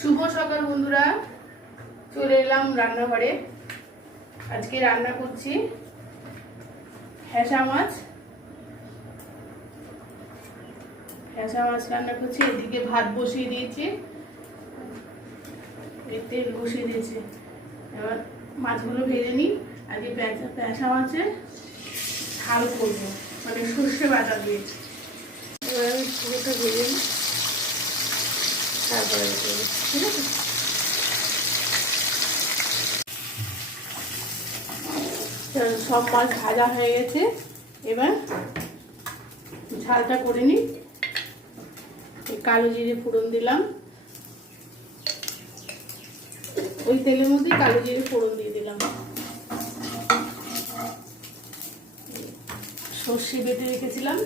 শুভ সকাল বন্ধুরা, চলে এলাম রান্নাঘরে। আজকে রান্না করছি হেঁসা মাছ রান্না করছি। এদিকে ভাত বসিয়ে দিয়েছি, তেল বসিয়ে দিয়েছি। এবার মাছগুলো ভেজে নিই। আজকে পেঁচা মাছের ঝাল করবো, মানে সর্ষে বাটা দিয়ে। এবার আমি পুরোটা ভেজে নিই, তারপরে ঠিক আছে। সব মাছ ভাজা হয়ে গেছে, এবার ঝালটা করে নিই। কালো জিরে ফোড়ন দিলাম, ওই তেলের মধ্যে কালো জিরে ফোড়ন দিয়ে দিলাম। সর্ষে বেটে রেখেছিলাম,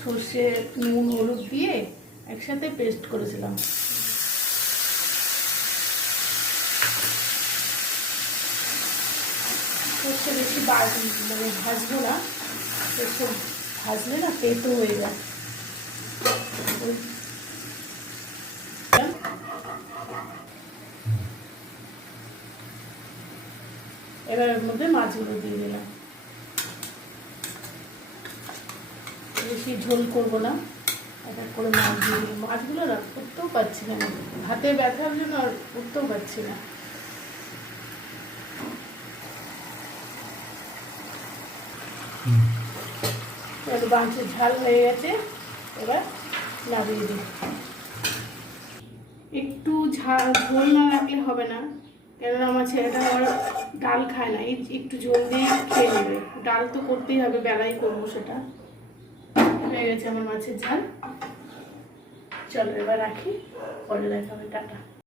সর্ষে নুন হলুদ দিয়ে একসাথে পেস্ট করেছিলাম। সর্ষে বেশি মানে ভাজবো না, সর্ষে ভাজলে না তেতো হয়ে যায়। এবার এর মধ্যে মাছগুলো দিয়ে দিলাম। বেশি ঝোল করবো না, এক এক করে মাছ দিয়ে দিই। মাছগুলো না উঠতেও পারছি না, হাতে ব্যথার জন্য আর উঠতেও পারছি না। মাছের ঝাল হয়ে গেছে, এবার নামিয়ে দিই। একটু ঝোল না রাখলে হবে না, কেননা আমার ছেলেটা আবার ডাল খায় না, একটু ঝোল দিয়ে খেয়ে নেবে। ডাল তো করতেই হবে, বেলাই করবো সেটা। হয়ে গেছে আমার মাছের ঝাল। চলো এবার রাখি, পরে দেখা হবে, টাটা।